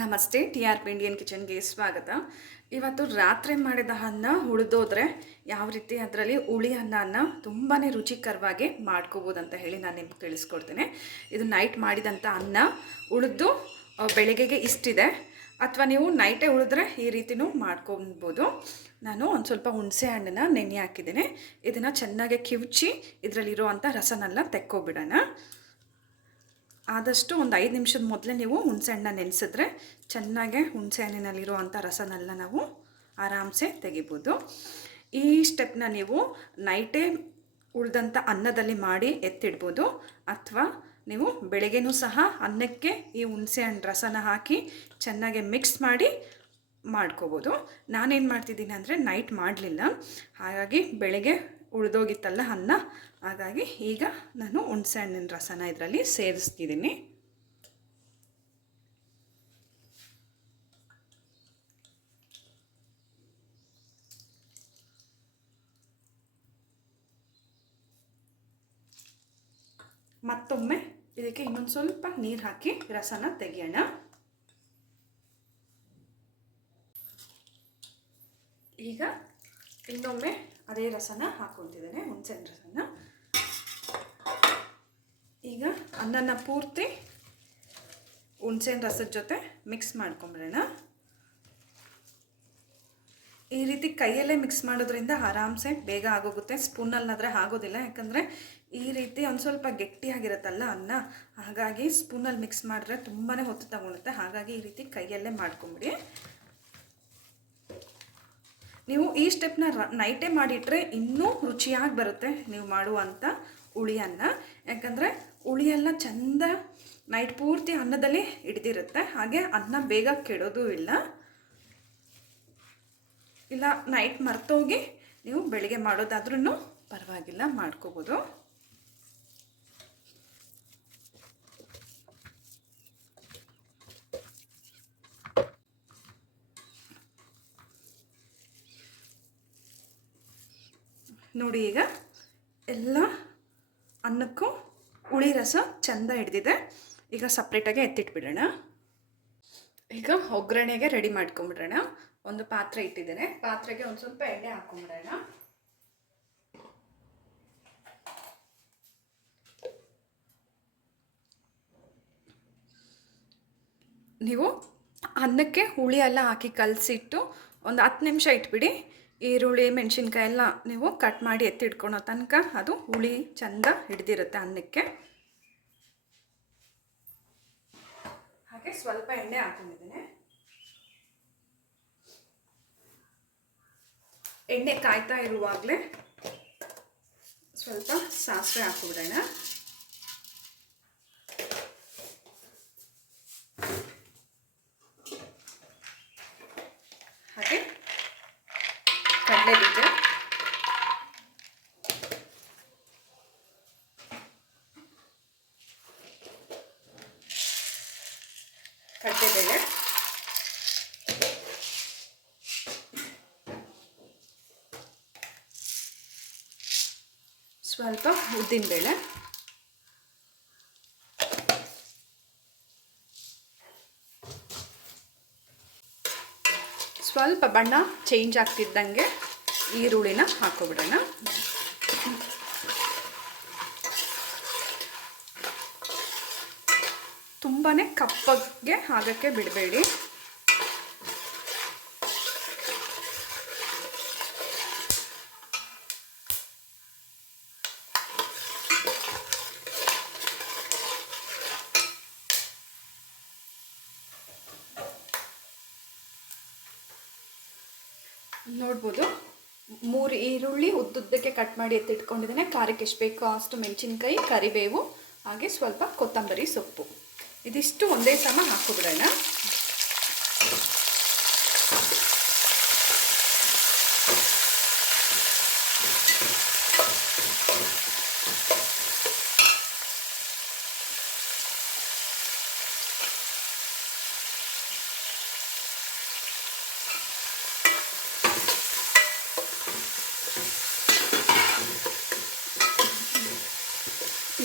ನಮಸ್ತೆ T R P Indian ಕಿಚನ್ಗೆ ಸ್ವಾಗತ. ಇವತ್ತು ರಾತ್ರಿ ಮಾಡಿದ ಅನ್ನ ಉಳಿದೋದ್ರೆ ಯಾವ ರೀತಿ ಅದರಲ್ಲಿ ಹುಳಿ ಅನ್ನ ತುಂಬಾ ರುಚಿಕರವಾಗಿ ಮಾಡ್ಕೋಬೋದು ಅಂತ ಹೇಳಿ ನಾನು ನಿಮ್ಗೆ ತಿಳಿಸ್ಕೊಡ್ತೇನೆ. ಇದು ನೈಟ್ ಮಾಡಿದಂಥ ಅನ್ನ ಉಳಿದು ಬೆಳಗ್ಗೆಗೆ ಇಷ್ಟಿದೆ. ಅಥವಾ ನೀವು ನೈಟೇ ಉಳಿದ್ರೆ ಈ ರೀತಿನೂ ಮಾಡ್ಕೊಬೋದು. ನಾನು ಒಂದು ಸ್ವಲ್ಪ ಹುಣಸೆ ಹಣ್ಣನ್ನ ನೆನೆ ಹಾಕಿದ್ದೀನಿ. ಇದನ್ನು ಚೆನ್ನಾಗಿ ಕಿವುಚಿ ಇದರಲ್ಲಿರುವಂಥ ರಸನೆಲ್ಲ ತೆಕ್ಕೊಬಿಡೋಣ. ಆದಷ್ಟು ಒಂದು ಐದು ನಿಮಿಷದ ಮೊದಲೇ ನೀವು ಹುಣಸೆ ಹಣ್ಣನ್ನ ನೆನೆಸಿದ್ರೆ ಚೆನ್ನಾಗೆ ಹುಣಸೆ ಹಣ್ಣಿನಲ್ಲಿರುವಂಥ ರಸನೆಲ್ಲ ನಾವು ಆರಾಮ್ಸೆ ತೆಗಿಬೋದು. ಈ ಸ್ಟೆಪ್ನ ನೀವು ನೈಟೇ ಉಳ್ದಂಥ ಅನ್ನದಲ್ಲಿ ಮಾಡಿ ಎತ್ತಿಡ್ಬೋದು. ಅಥವಾ ನೀವು ಬೆಳಗ್ಗೆನೂ ಸಹ ಅನ್ನಕ್ಕೆ ಈ ಹುಣಸೆ ಹಣ್ಣು ರಸನ ಹಾಕಿ ಚೆನ್ನಾಗಿ ಮಿಕ್ಸ್ ಮಾಡಿ ಮಾಡ್ಕೋಬೋದು. ನಾನೇನು ಮಾಡ್ತಿದ್ದೀನಿ ಅಂದರೆ ನೈಟ್ ಮಾಡಲಿಲ್ಲ. ಹಾಗಾಗಿ ಬೆಳಗ್ಗೆ ಉಳಿದೋಗಿತ್ತಲ್ಲ ಅನ್ನ ಹಾಗಾಗಿ ಈಗ ನಾನು ಹುಣಸೆ ಹಣ್ಣಿನ ರಸನ ಇದರಲ್ಲಿ ಸೇರಿಸ್ತಿದ್ದೀನಿ. ಮತ್ತೊಮ್ಮೆ ಇದಕ್ಕೆ ಇನ್ನೊಂದು ಸ್ವಲ್ಪ ನೀರು ಹಾಕಿ ರಸನ ತೆಗೆಯೋಣ. ಈಗ ಇನ್ನೊಮ್ಮೆ ಅದೇ ರಸನ ಹಾಕ್ಕೊತಿದ್ದೇನೆ, ಹುಣಸೆಹಣ್ಣು ರಸನ. ಈಗ ಅನ್ನನ ಪೂರ್ತಿ ಹುಣಸೆಹಣ್ಣು ರಸದ ಜೊತೆ ಮಿಕ್ಸ್ ಮಾಡ್ಕೊಂಬಿಡೋಣ. ಈ ರೀತಿ ಕೈಯಲ್ಲೇ ಮಿಕ್ಸ್ ಮಾಡೋದ್ರಿಂದ ಆರಾಮ್ಸೆ ಬೇಗ ಆಗೋಗುತ್ತೆ. ಸ್ಪೂನಲ್ಲಾದರೆ ಆಗೋದಿಲ್ಲ. ಯಾಕಂದರೆ ಈ ರೀತಿ ಒಂದು ಸ್ವಲ್ಪ ಗಟ್ಟಿಯಾಗಿರುತ್ತಲ್ಲ ಅನ್ನ, ಹಾಗಾಗಿ ಸ್ಪೂನಲ್ಲಿ ಮಿಕ್ಸ್ ಮಾಡಿದ್ರೆ ತುಂಬಾ ಹೊತ್ತು ತಗೊಳುತ್ತೆ. ಹಾಗಾಗಿ ಈ ರೀತಿ ಕೈಯಲ್ಲೇ ಮಾಡ್ಕೊಂಬಿಡಿ. ನೀವು ಈ ಸ್ಟೆಪ್ನ ನೈಟೇ ಮಾಡಿಟ್ರೆ ಇನ್ನೂ ರುಚಿಯಾಗಿ ಬರುತ್ತೆ ನೀವು ಮಾಡುವಂಥ ಹುಳಿಯನ್ನ. ಯಾಕಂದರೆ ಹುಳಿಯೆಲ್ಲ ಚಂದ ನೈಟ್ ಪೂರ್ತಿ ಅನ್ನದಲ್ಲಿ ಹಿಡ್ದಿರುತ್ತೆ. ಹಾಗೆ ಅನ್ನ ಬೇಗ ಕೆಡೋದು ಇಲ್ಲ. ಇಲ್ಲ, ನೈಟ್ ಮರ್ತೋಗಿ ನೀವು ಬೆಳಿಗ್ಗೆ ಮಾಡೋದಾದ್ರೂ ಪರವಾಗಿಲ್ಲ, ಮಾಡ್ಕೋಬೋದು. ನೋಡಿ ಈಗ ಎಲ್ಲ ಅನ್ನಕ್ಕೂ ಹುಳಿ ರಸ ಚೆಂದ ಹಿಡ್ದಿದೆ. ಈಗ ಸಪ್ರೇಟಾಗಿ ಎತ್ತಿಟ್ಬಿಡೋಣ. ಈಗ ಒಗ್ಗರಣೆಗೆ ರೆಡಿ ಮಾಡ್ಕೊಂಬಿಡೋಣ ಒಂದು ಪಾತ್ರೆ ಇಟ್ಟಿದ್ದೇನೆ. ಪಾತ್ರೆಗೆ ಒಂದು ಸ್ವಲ್ಪ ಎಣ್ಣೆ ಹಾಕೊಂಬಿಡೋಣ ನೀವು ಅನ್ನಕ್ಕೆ ಹುಳಿ ಎಲ್ಲ ಹಾಕಿ ಕಲಸಿಟ್ಟು ಒಂದು ಹತ್ತು ನಿಮಿಷ ಇಟ್ಬಿಡಿ. ಈರುಳ್ಳಿ, ಮೆಣಸಿನ್ಕಾಯಿ ಎಲ್ಲ ನೀವು ಕಟ್ ಮಾಡಿ ಎತ್ತಿಟ್ಕೊಳೋ ತನಕ ಅದು ಹುಳಿ, ಚಂದ ಹಿಡ್ದಿರುತ್ತೆ ಅನ್ನಕ್ಕೆ. ಹಾಗೆ ಸ್ವಲ್ಪ ಎಣ್ಣೆ ಹಾಕೊಂಡಿದ್ದೇನೆ. ಎಣ್ಣೆ ಕಾಯ್ತಾ ಇರುವಾಗಲೇ ಸ್ವಲ್ಪ ಸಾಸಿವೆ ಹಾಕಿಬಿಡೋಣ ಹಾಗೆ ಕಡಲೆ ಬೀಜ ಕಡಲೆಬೇಳೆ. ಸ್ವಲ್ಪ ಉದ್ದಿನಬೇಳೆ ಸ್ವಲ್ಪ ಬಣ್ಣ ಚೇಂಜ್ ಆಗ್ತಿದ್ದಂಗೆ. ಈರುಳ್ಳಿನ ಹಾಕೋಬಿಡೋಣ. ತುಂಬಾ ಕಪ್ಪಗೆ ಆಗಕ್ಕೆ ಬಿಡಬೇಡಿ. ನೋಡ್ಬೋದು. ಮೂರು ಈರುಳ್ಳಿ ಉದ್ದುದ್ದಕ್ಕೆ ಕಟ್ ಮಾಡಿ ಎತ್ತಿಟ್ಕೊಂಡಿದ್ದೇನೆ. ಖಾರಕ್ಕೆ ಎಷ್ಟು ಬೇಕೋ ಅಷ್ಟು ಮೆಣಸಿನ್ಕಾಯಿ, ಕರಿಬೇವು, ಹಾಗೆ ಸ್ವಲ್ಪ ಕೊತ್ತಂಬರಿ ಸೊಪ್ಪು. ಇದಿಷ್ಟು ಒಂದೇ ಸಮ ಹಾಕೋಬಿಡೋಣ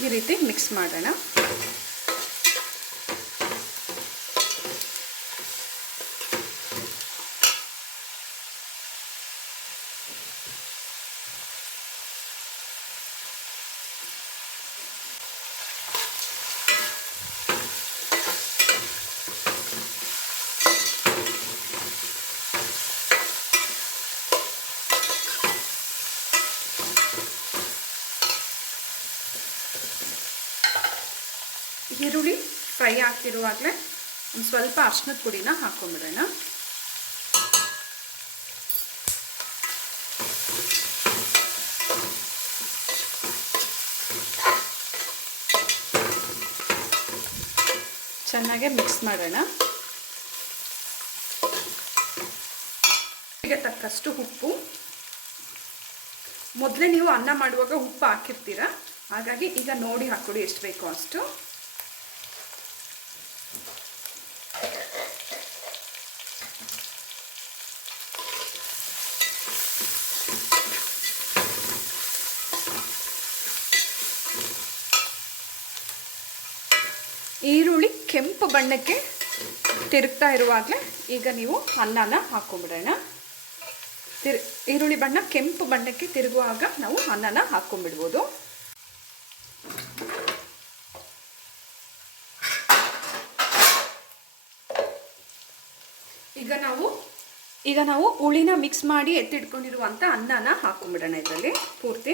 ಈ ರೀತಿ ಮಿಕ್ಸ್ ಮಾಡೋಣ. ಈರುಳ್ಳಿ ಫ್ರೈ ಹಾಕಿರುವಾಗಲೇ ಒಂದು ಸ್ವಲ್ಪ ಅರ್ಶಿನದ ಪುಡಿನ ಹಾಕೊಂಬಿಡೋಣ. ಚೆನ್ನಾಗೆ ಮಿಕ್ಸ್ ಮಾಡೋಣ. ಈಗ ತಕ್ಕಷ್ಟು ಉಪ್ಪು. ಮೊದಲೇ ನೀವು ಅನ್ನ ಮಾಡುವಾಗ ಉಪ್ಪು ಹಾಕಿರ್ತೀರ? ಹಾಗಾಗಿ ಈಗ ನೋಡಿ ಹಾಕ್ಕೊಡಿ ಎಷ್ಟು ಬೇಕೋ ಅಷ್ಟು. ಈರುಳ್ಳಿ ಕೆಂಪು ಬಣ್ಣಕ್ಕೆ ತಿರುಗ್ತಾ ಇರುವಾಗಲೇ ಈಗ ನೀವು ಅನ್ನನ ಹಾಕೊಂಬಿಡೋಣ ತಿರು, ಈರುಳ್ಳಿ ಬಣ್ಣ ಕೆಂಪು ಬಣ್ಣಕ್ಕೆ ತಿರುಗುವಾಗ ನಾವು ಅನ್ನನ ಹಾಕ್ಕೊಂಬಿಡ್ಬೋದು ಈಗ ನಾವು ಈಗ ನಾವು ಹುಳಿನ ಮಿಕ್ಸ್ ಮಾಡಿ ಎತ್ತಿಟ್ಕೊಂಡಿರುವಂಥ ಅನ್ನನ ಹಾಕ್ಕೊಂಬಿಡೋಣ ಇದರಲ್ಲಿ ಪೂರ್ತಿ.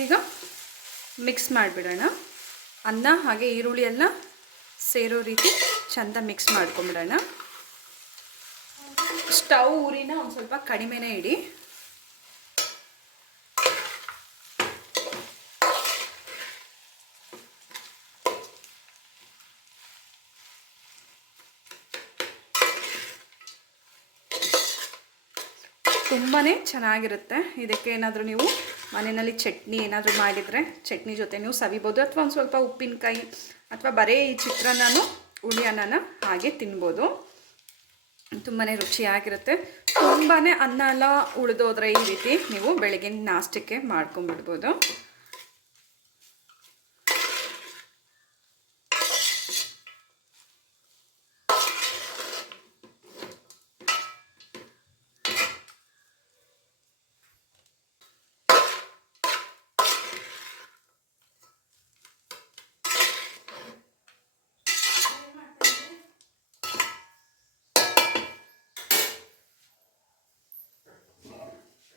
ಈಗ ಮಿಕ್ಸ್ ಮಾಡಿಬಿಡೋಣ. ಅನ್ನ ಹಾಗೆ ಈರುಳ್ಳಿ ಎಲ್ಲ ಸೇರೋ ರೀತಿ ಚೆಂದ ಮಿಕ್ಸ್ ಮಾಡ್ಕೊಂಬಿಡೋಣ. ಸ್ಟವ್ ಊರಿನ ಒಂದು ಸ್ವಲ್ಪ ಕಡಿಮೆನೇ ಇಡಿ. ತುಂಬಾ ಚೆನ್ನಾಗಿರುತ್ತೆ. ಇದಕ್ಕೆ ಏನಾದರೂ ನೀವು ಮನೆಯಲ್ಲಿ ಚಟ್ನಿ ಏನಾದರೂ ಮಾಡಿದರೆ ಚಟ್ನಿ ಜೊತೆ ನೀವು ಸವಿಬೋದು ಅಥವಾ ಒಂದು ಸ್ವಲ್ಪ ಉಪ್ಪಿನಕಾಯಿ ಅಥವಾ ಬರೀ ಈ ಚಿತ್ರಾನ್ನ ಹುಳಿ ಅನ್ನನ ಹಾಗೆ ತಿನ್ಬೋದು. ತುಂಬಾ ರುಚಿಯಾಗಿರುತ್ತೆ. ತುಂಬಾ ಅನ್ನ ಎಲ್ಲ ಉಳಿದೋದ್ರೆ ಈ ರೀತಿ ನೀವು ಬೆಳಗಿನ ನಾಷ್ಟಕ್ಕೆ ಮಾಡ್ಕೊಂಬಿಡ್ಬೋದು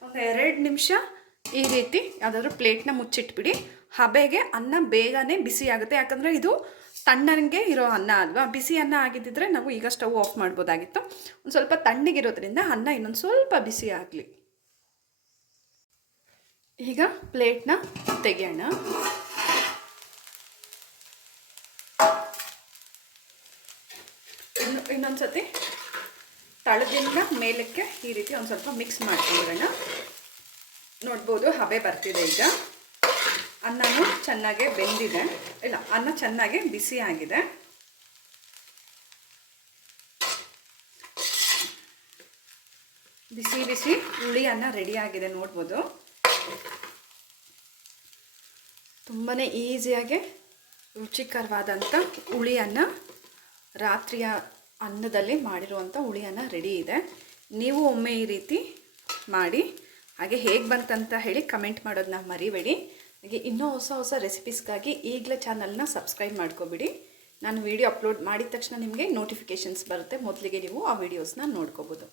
ಒಂದು ಎರಡು ನಿಮಿಷ ಈ ರೀತಿ ಯಾವುದಾದ್ರೂ ಪ್ಲೇಟ್ನ ಮುಚ್ಚಿಟ್ಬಿಡಿ. ಹಬೆಗೆ ಅನ್ನ ಬೇಗನೆ ಬಿಸಿ ಆಗುತ್ತೆ. ಯಾಕಂದರೆ ಇದು ತಣ್ಣನಿಗೆ ಇರೋ ಅನ್ನ ಅಲ್ವಾ? ಬಿಸಿ ಅನ್ನ ಆಗಿದ್ದಿದ್ರೆ ನಾವು ಈಗ ಸ್ಟವ್ ಆಫ್ ಮಾಡ್ಬೋದಾಗಿತ್ತು. ಒಂದು ಸ್ವಲ್ಪ ತಣ್ಣಗಿರೋದ್ರಿಂದ ಅನ್ನ ಇನ್ನೊಂದು ಸ್ವಲ್ಪ ಬಿಸಿ ಆಗಲಿ. ಈಗ ಪ್ಲೇಟ್ನ ತೆಗೆಯೋಣ. ಇನ್ನು ಇನ್ನೊಂದು ಸತಿ ತಳದಿಂದ ಮೇಲಕ್ಕೆ ಈ ರೀತಿ ಒಂದು ಸ್ವಲ್ಪ ಮಿಕ್ಸ್ ಮಾಡ್ಕೊಂಡ್ಬಿಡೋಣ ನೋಡ್ಬೋದು, ಹಬೆ ಬರ್ತಿದೆ ಈಗ. ಅನ್ನನೂ ಚೆನ್ನಾಗೆ ಬೆಂದಿದೆ. ಇಲ್ಲ, ಅನ್ನ ಚೆನ್ನಾಗೆ ಬಿಸಿ ಆಗಿದೆ. ಬಿಸಿ ಬಿಸಿ ಹುಳಿ ಅನ್ನ ರೆಡಿ ಆಗಿದೆ ನೋಡ್ಬೋದು. ತುಂಬಾ ಈಸಿಯಾಗಿ ರುಚಿಕರವಾದಂಥ ಹುಳಿಯನ್ನು ರಾತ್ರಿಯ ಅನ್ನದಲ್ಲಿ ಮಾಡಿರುವಂಥ ಹುಳಿಯನ್ನು ರೆಡಿ ಇದೆ. ನೀವು ಒಮ್ಮೆ ಈ ರೀತಿ ಮಾಡಿ ಹಾಗೆ ಹೇಗೆ ಬಂತಂತ ಹೇಳಿ ಕಮೆಂಟ್ ಮಾಡೋದನ್ನ ಮರಿಬೇಡಿ. ಹಾಗೆ ಇನ್ನೂ ಹೊಸ ಹೊಸ ರೆಸಿಪೀಸ್ಗಾಗಿ ಈಗಲೇ ಚಾನಲ್ನ ಸಬ್ಸ್ಕ್ರೈಬ್ ಮಾಡ್ಕೊಬಿಡಿ. ನಾನು ವಿಡಿಯೋ ಅಪ್ಲೋಡ್ ಮಾಡಿದ ತಕ್ಷಣ ನಿಮಗೆ ನೋಟಿಫಿಕೇಷನ್ಸ್ ಬರುತ್ತೆ. ಮೊದಲಿಗೆ ನೀವು ಆ ವಿಡಿಯೋಸ್ನ ನೋಡ್ಕೋಬೋದು.